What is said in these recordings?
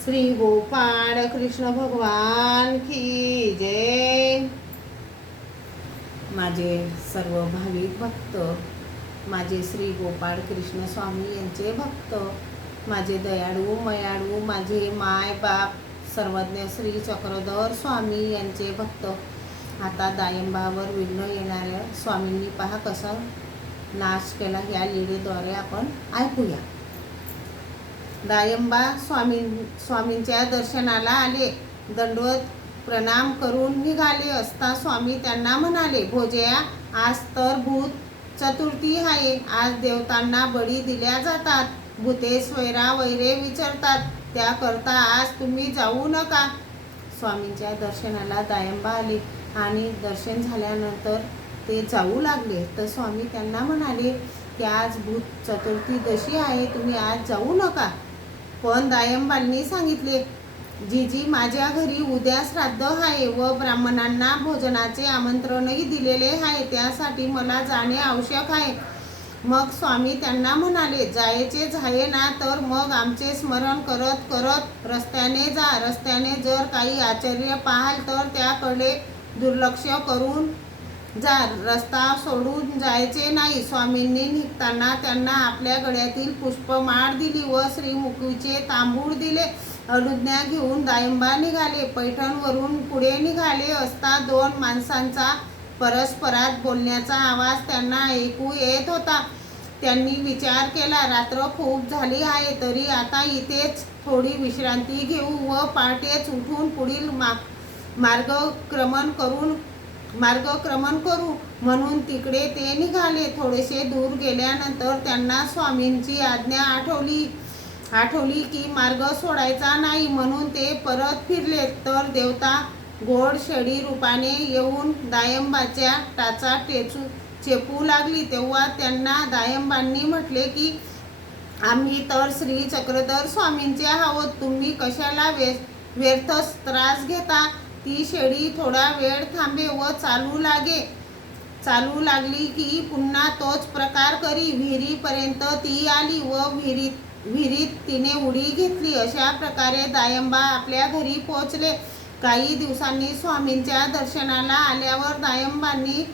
श्री गोपाळ कृष्ण भगवान की जय। माझे सर्व भाविक भक्त, माझे श्री गोपाळ कृष्ण स्वामी यांचे भक्त, माझे दयाळू मयाळू, माझे माय बाप सर्वज्ञ श्री चक्रधर स्वामी यांचे भक्त। आता दायंबावर विघ्न येणाऱ्या स्वामींनी पहा कसा नाश केला, या लीळेद्वारे आपण ऐकूया। दायंबा स्वामींच्या दर्शनाला आले, दंडवत प्रणाम करून निघाले असता स्वामी त्यांना म्हणाले, भोजया, आज तर भूत चतुर्थी आहे। आज देवतांना बळी दिल्या जातात, भूते स्वैरा वैरे विचारतात, त्याकरता आज तुम्ही जाऊ नका। स्वामींच्या दर्शनाला दायंबा आले आणि दर्शन झाल्यानंतर ते जाऊ लागले तर स्वामी त्यांना म्हणाले की आज भूत चतुर्थी दशी आहे, तुम्ही आज जाऊ नका। पण दायंबांनी सांगितले, जीजी, माझ्या घरी उद्या श्राद्ध आहे व ब्राह्मणांना भोजनाचे आमंत्रणही दिलेले आहे, त्यासाठी मला जाणे आवश्यक आहे। मग स्वामी त्यांना म्हणाले, जायचे आहे ना तर मग आमचे स्मरण करत करत रस्त्याने जा। रस्त्याने जर काही आश्चर्य पाहाल तर त्याकडे दुर्लक्ष करून जा, रस्ता सोडून जायचे नाही। स्वामींनी निघताना त्यांना आपल्या गळ्यातील पुष्पमाळ दिली व श्रीमुखीचे तांबूळ दिले। अनुज्ञा घेऊन दायंबा निघाले। पैठणवरून पुढे निघाले असता दोन माणसांचा परस्परात बोलण्याचा आवाज त्यांना ऐकू येत होता। त्यांनी विचार केला, रात्र खूप झाली आहे, तरी आता इथेच थोडी विश्रांती घेऊ व पहाटेच उठून पुढील मार्गक्रमण करू म्हणून तिकडे ते निघाले। थोडेसे दूर गेल्यानंतर त्यांना स्वामींची आज्ञा आठवली की मार्ग सोडायचा नाही, म्हणून ते परत फिरले तर देवता गोड शेळी रूपाने येऊन दायंबाच्या टाचा चेपू लागली। तेव्हा त्यांना दायंबांनी म्हटले की आम्ही तर श्री चक्रधर स्वामींचे आहोत, तुम्ही कशाला व्यर्थ त्रास घेता। ती शेळी थोडा वेळ थांबे व चालू लागली की पुन्हा तोच प्रकार करी। विहिरीपर्यंत ती आली व विहिरीत तिने उडी घेतली। अशा प्रकारे दायंबा आपल्या घरी पोहोचले। काही दिवसांनी स्वामींच्या दर्शनाला आल्यावर दायंबांनी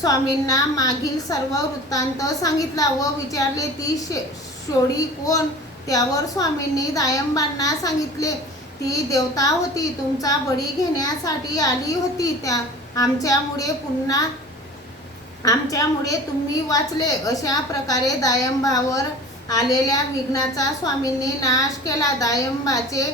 स्वामींना मागील सर्व वृत्तांत सांगितला व विचारले, ती शेळी कोण? त्यावर स्वामींनी दायंबांना सांगितले, ती देवता होती, तुमचा बळी घेण्यासाठी आली होती। आमच्यामुळे तुम्ही वाचले। अशा प्रकारे दायंबावर आलेल्या विघ्नाचा स्वामींनी नाश केला, दायंबाचे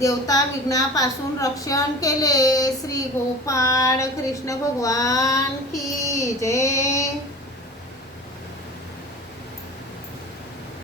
देवता विघ्नापासून रक्षण केले। श्री गोपाळ कृष्ण भगवान की जय।